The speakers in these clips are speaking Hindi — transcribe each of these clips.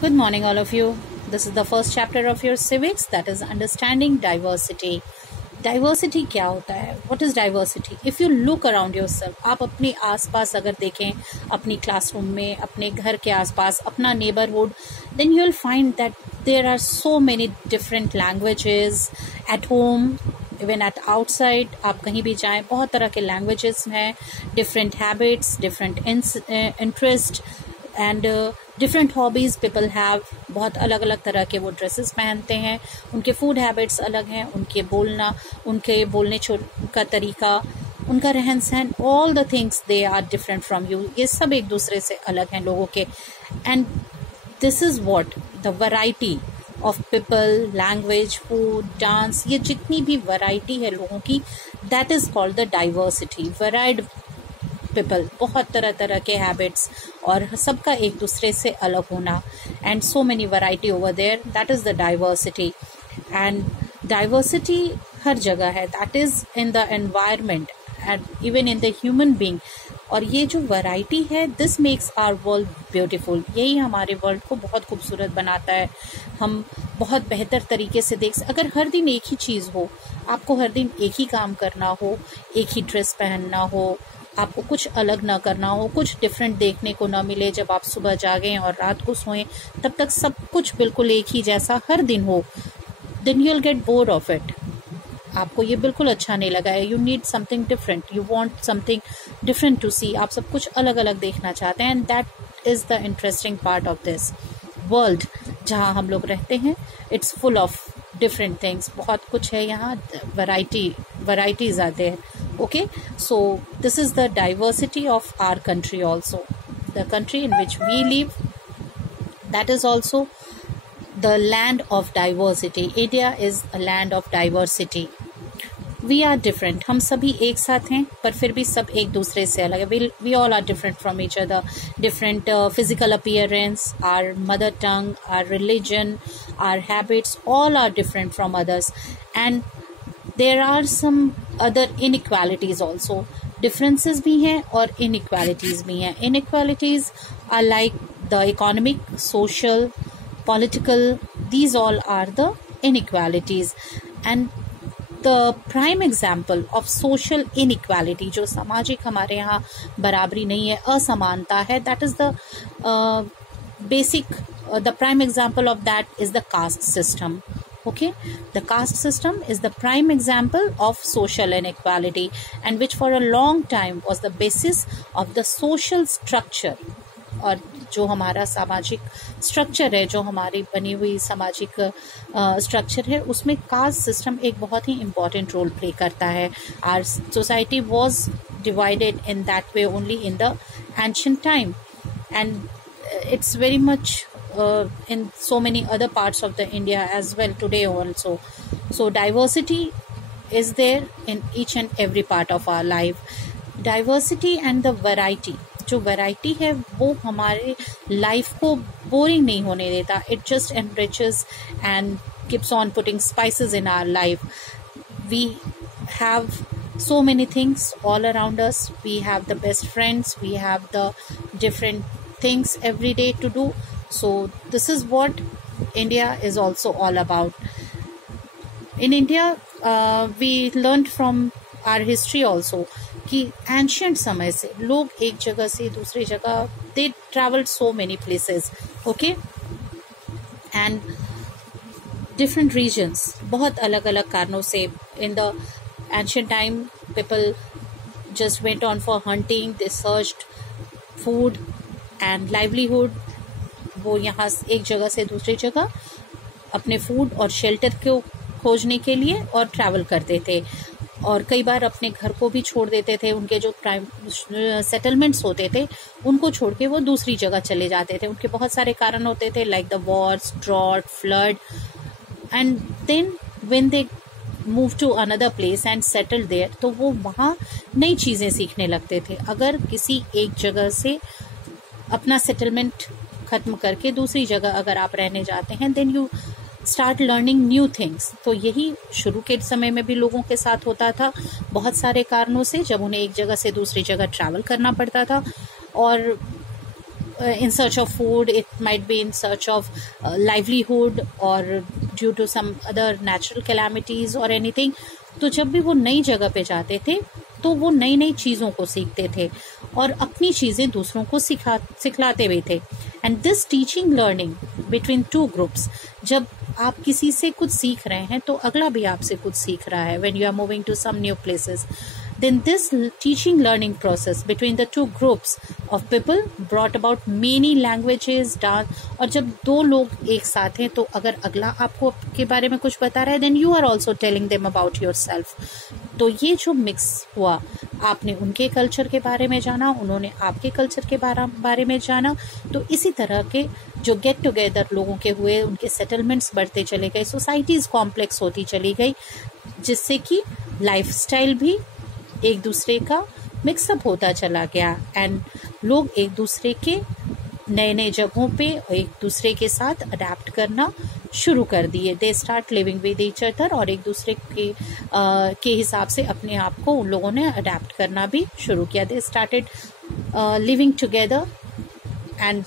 Good morning, all of you. This is the first chapter of your civics, that is understanding diversity. Diversity क्या होता है? What is diversity? If you look around yourself, आप अपने आसपास अगर देखें, अपनी क्लासरूम में, अपने घर के आसपास, अपना neighborhood, then you will find that there are so many different languages at home. Even at outside आप कहीं भी जाएं, बहुत तरह के लैंग्वेजेस हैं, different habits, different interest and different hobbies people have. बहुत अलग अलग तरह के वो ड्रेसेस पहनते हैं, उनके फूड हैबिट्स अलग हैं, उनके बोलने का तरीका, उनका रहन सहन, all the things they are different from you. ये सब एक दूसरे से अलग हैं लोगों के. And this is what the variety of people, language, food, dance, ये जितनी भी वैरायटी है लोगों की, that is called the diversity. Varied people, बहुत तरह तरह के हैबिट्स और सबका एक दूसरे से अलग होना, and so many variety over there, that is the diversity. And diversity हर जगह है, that is in the environment and even in the human being. और ये जो वैरायटी है, this makes our world beautiful. यही हमारे वर्ल्ड को बहुत खूबसूरत बनाता है. हम बहुत बेहतर तरीके से अगर हर दिन एक ही चीज़ हो, आपको हर दिन एक ही काम करना हो, एक ही ड्रेस पहनना हो, आपको कुछ अलग ना करना हो, कुछ डिफरेंट देखने को ना मिले, जब आप सुबह जागें और रात को सोएं तब तक सब कुछ बिल्कुल एक ही जैसा हर दिन हो, then you will get bored of it. आपको ये बिल्कुल अच्छा नहीं लगा है. You need something different, you want something different to see. आप सब कुछ अलग अलग देखना चाहते हैं, and that is the interesting part of this world जहाँ हम लोग रहते हैं. It's full of different things, बहुत कुछ है यहाँ, वैराइटीज आते हैं. Okay, so this is the diversity of our country also. The country in which we live, that is also the land of diversity. India is a land of diversity. We are different. हम सभी एक साथ हैं, पर फिर भी सब एक दूसरे से अलग है. We all are different from each other. Different physical appearance, our mother tongue, our religion, our habits, all are different from others. And there are some other inequalities also. Differences भी हैं और inequalities भी हैं. Inequalities are like the economic, social, political, these all are the inequalities. And the prime example of social inequality, जो सामाजिक हमारे यहाँ बराबरी नहीं है, असमानता है, that is the the prime example of that is the caste system. Okay, the caste system is the prime example of social inequality, and which for a long time was the basis of the social structure. और जो हमारा सामाजिक स्ट्रक्चर है, जो हमारी बनी हुई सामाजिक स्ट्रक्चर है, उसमें कास्ट सिस्टम एक बहुत ही इम्पॉर्टेंट रोल प्ले करता है. Our society was divided in that way only in the ancient time, and it's very much in so many other parts of the India as well today also. So diversity is there in each and every part of our life. Diversity and the variety, जो वैरायटी है वो हमारे लाइफ को बोरिंग नहीं होने देता. It just enriches and keeps on putting spices in our life. We have so many things all around us. We have the best friends, we have the different things every day to do. So this is what India is also all about. In India, we learned from our history also कि एंशियंट समय से लोग एक जगह से दूसरी जगह, they traveled so many places. Okay, and different regions, बहुत अलग अलग कारणों से. In the ancient time, people just went on for hunting, they searched food and livelihood. वो यहाँ एक जगह से दूसरी जगह अपने फूड और शेल्टर को खोजने के लिए और ट्रैवल करते थे, और कई बार अपने घर को भी छोड़ देते थे. उनके जो प्राइम सेटलमेंट्स होते थे उनको छोड़ के वो दूसरी जगह चले जाते थे. उनके बहुत सारे कारण होते थे, like the wars, drought, flood, and then when they move to another place and settle there, तो वो वहाँ नई चीज़ें सीखने लगते थे. अगर किसी एक जगह से अपना सेटलमेंट खत्म करके दूसरी जगह अगर आप रहने जाते हैं, then you start learning new things. तो यही शुरू के समय में भी लोगों के साथ होता था, बहुत सारे कारणों से, जब उन्हें एक जगह से दूसरी जगह ट्रैवल करना पड़ता था. और in search of food, it might be in search of livelihood, or due to some other natural calamities or anything. तो जब भी वो नई जगह पे जाते थे तो वो नई नई चीज़ों को सीखते थे और अपनी चीज़ें दूसरों को सिखलाते भी थे. And this teaching learning between two groups, जब आप किसी से कुछ सीख रहे हैं तो अगला भी आपसे कुछ सीख रहा है. When you are moving to some new places, then this teaching learning process between the two groups of people brought about many languages, dance. और जब दो लोग एक साथ हैं तो अगर अगला आपको के बारे में कुछ बता रहा है, then you are also telling them about yourself. तो ये जो मिक्स हुआ, आपने उनके कल्चर के बारे में जाना, उन्होंने आपके कल्चर के बारे में जाना. तो इसी तरह के जो गेट टुगेदर लोगों के हुए, उनके सेटलमेंट्स बढ़ते चले गए, सोसाइटीज कॉम्प्लेक्स होती चली गई, जिससे कि लाइफस्टाइल भी एक दूसरे का मिक्सअप होता चला गया. एंड लोग एक दूसरे के नए नए जगहों पे एक दूसरे के साथ अडेप्ट करना शुरू कर दिए. They start living with each other, और एक दूसरे के हिसाब से अपने आप को उन लोगों ने अडेप्ट करना भी शुरू किया. They started living together. And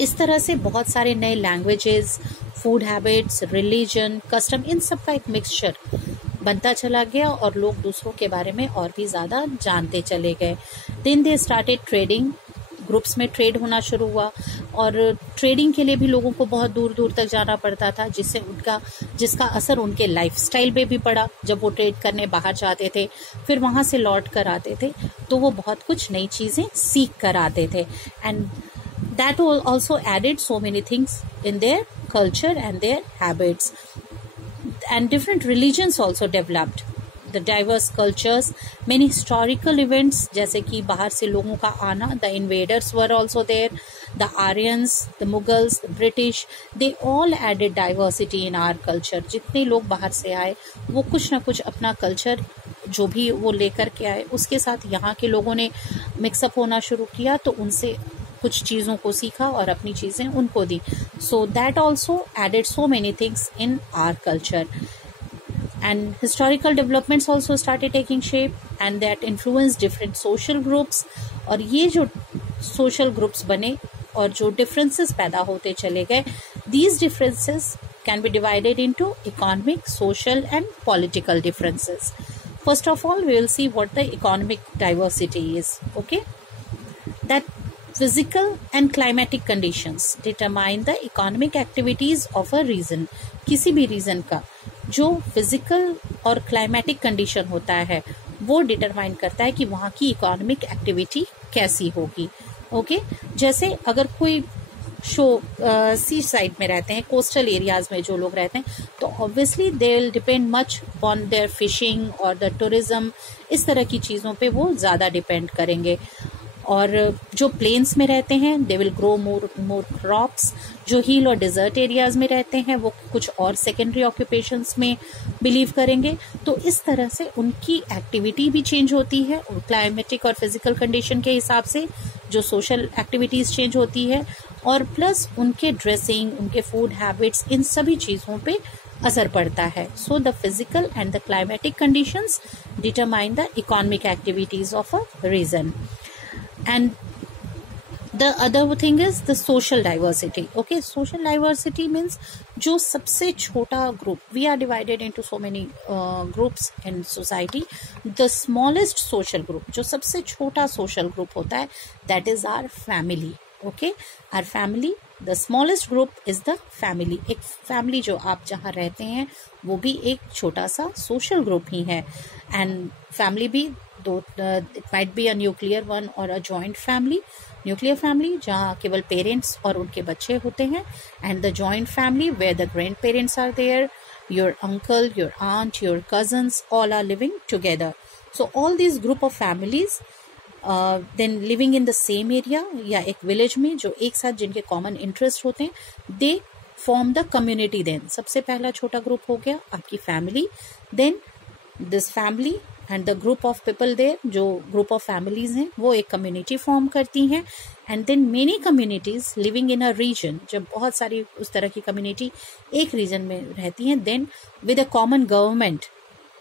इस तरह से बहुत सारे नए languages, food habits, religion, custom, इन सब का एक मिक्सचर बनता चला गया और लोग दूसरों के बारे में और भी ज़्यादा जानते चले गए. Then they started trading. Groups में ट्रेड होना शुरू हुआ, और ट्रेडिंग के लिए भी लोगों को बहुत दूर दूर तक जाना पड़ता था, जिसका असर उनके लाइफस्टाइल पे भी पड़ा. जब वो ट्रेड करने बाहर जाते थे, फिर वहाँ से लौट कर आते थे, तो वो बहुत कुछ नई चीज़ें सीख कर आते थे. And that also added so many things in their culture and their habits. And different religions also developed, the diverse cultures, many historical events, जैसे कि बाहर से लोगों का आना. the invaders were also there, the Aryans, the Mughals, the British, they all added diversity in our culture. जितने लोग बाहर से आए वो कुछ ना कुछ अपना कल्चर जो भी वो लेकर के आए, उसके साथ यहाँ के लोगों ने मिक्सअप होना शुरू किया, तो उनसे कुछ चीज़ों को सीखा और अपनी चीज़ें उनको दी. So that also added so many things in our culture. And historical developments also started taking shape, and that influence different social groups. और ये जो सोशल ग्रुप्स बने और जो डिफरेंसेस पैदा होते चले गए, these differences can be divided into economic, social and political differences. First of all we will see what the economic diversity is. Okay, that physical and climatic conditions determine the economic activities of a region. किसी भी रीजन का जो फिजिकल और क्लाइमेटिक कंडीशन होता है वो डिटरमाइन करता है कि वहाँ की इकोनॉमिक एक्टिविटी कैसी होगी. ओके, जैसे अगर कोई सी साइड में रहते हैं, कोस्टल एरियाज में जो लोग रहते हैं, तो obviously they will depend much on their fishing और द टूरिज्म. इस तरह की चीज़ों पे वो ज़्यादा डिपेंड करेंगे. और जो प्लेन्स में रहते हैं, they will grow more crops. जो हिल और डिजर्ट एरियाज में रहते हैं वो कुछ और सेकेंडरी ऑक्यूपेशंस में बिलीव करेंगे. तो इस तरह से उनकी एक्टिविटी भी चेंज होती है, और क्लाइमेटिक और फिजिकल कंडीशन के हिसाब से जो सोशल एक्टिविटीज चेंज होती है, और प्लस उनके ड्रेसिंग, उनके फूड हैबिट्स, इन सभी चीज़ों पे असर पड़ता है. So the physical and the climatic conditions determine the economic activities of a region. And the other thing is the social diversity. Okay, social diversity means जो सबसे छोटा group, we are divided into so many groups in society. The smallest social group, जो सबसे छोटा social group होता है, that is our family. Okay, our family, the smallest group is the family. एक family जो आप जहाँ रहते हैं वो भी एक छोटा सा social group ही है. And family भी it might be a nuclear one or a joint family. Nuclear family जहाँ केवल पेरेंट्स और उनके बच्चे होते हैं, and the joint family where the grandparents are there, your uncle, your aunt, your cousins, all are living together. So all these group of families then living in the same area या एक village में जो एक साथ जिनके common interest होते हैं, they form the community. then सबसे पहला छोटा group हो गया आपकी family. then this family and the group of people there, जो group of families हैं वो एक community form करती हैं. and then many communities living in a region, जब बहुत सारी उस तरह की community एक region में रहती हैं, then with a common government,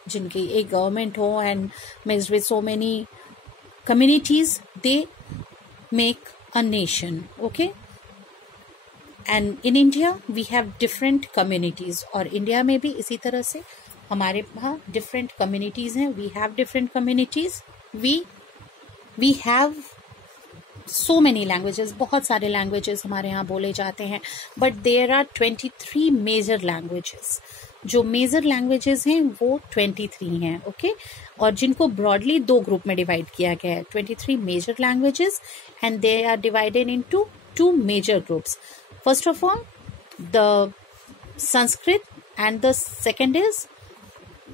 जिनकी एक government हो and mixed with so many communities, they make a nation. Okay, and in India we have different communities. और इंडिया में भी इसी तरह से हमारे वहाँ different communities हैं. We have different communities. We have so many languages. बहुत सारे languages हमारे यहाँ बोले जाते हैं. But there are 23 major languages. जो मेजर लैंग्वेजेस हैं वो 23 हैं. ओके, और जिनको ब्रॉडली दो ग्रुप में डिवाइड किया गया है. 23 major languages and they are divided into 2 major groups. First of all the Sanskrit and the second is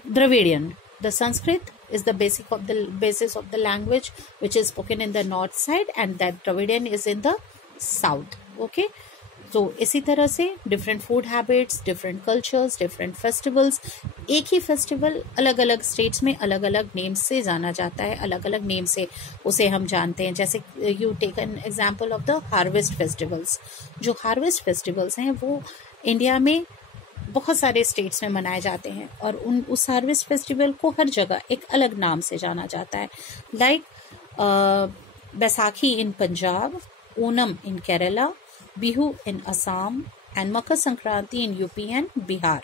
द्रविडियन. The Sanskrit is the basis of the language which is spoken in the north side, and that Dravidian is in the south. Okay, so इसी तरह से different food habits, different cultures, different festivals. एक ही फेस्टिवल अलग अलग स्टेट्स में अलग अलग नेम से जाना जाता है, अलग अलग नेम से उसे हम जानते हैं. जैसे you take an example of the harvest festivals. जो हार्वेस्ट फेस्टिवल्स हैं वो इंडिया में बहुत सारे स्टेट्स में मनाए जाते हैं, और उस हार्वेस्ट फेस्टिवल को हर जगह एक अलग नाम से जाना जाता है. Like Baisakhi in Punjab, Onam in Kerala, Bihu in Assam, and Makar Sankranti in UP and Bihar.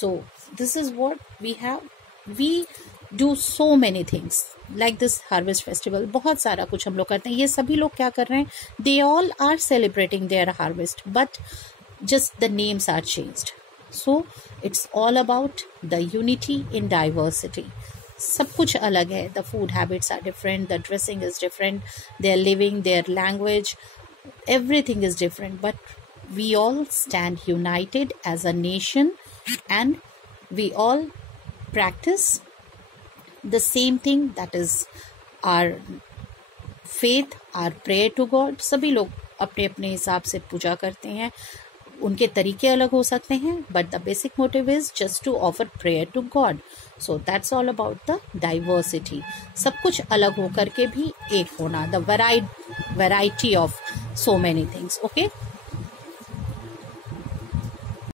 So this is what we have. We do so many things like this harvest festival. बहुत सारा कुछ हम लोग करते हैं. ये सभी लोग क्या कर रहे हैं? They all are celebrating their harvest, but just the names are changed. So it's all about the unity in diversity. सब कुछ अलग है. The food habits are different, the dressing is different, their living, their language, everything is different, but we all stand united as a nation, and we all practice the same thing, that is our faith, our prayer to God. सभी लोग अपने अपने हिसाब से पूजा करते हैं. उनके तरीके अलग हो सकते हैं, but the basic motive is just to offer prayer to God. So that's all about the diversity. सब कुछ अलग होकर के भी एक होना, the variety of so many things. Okay.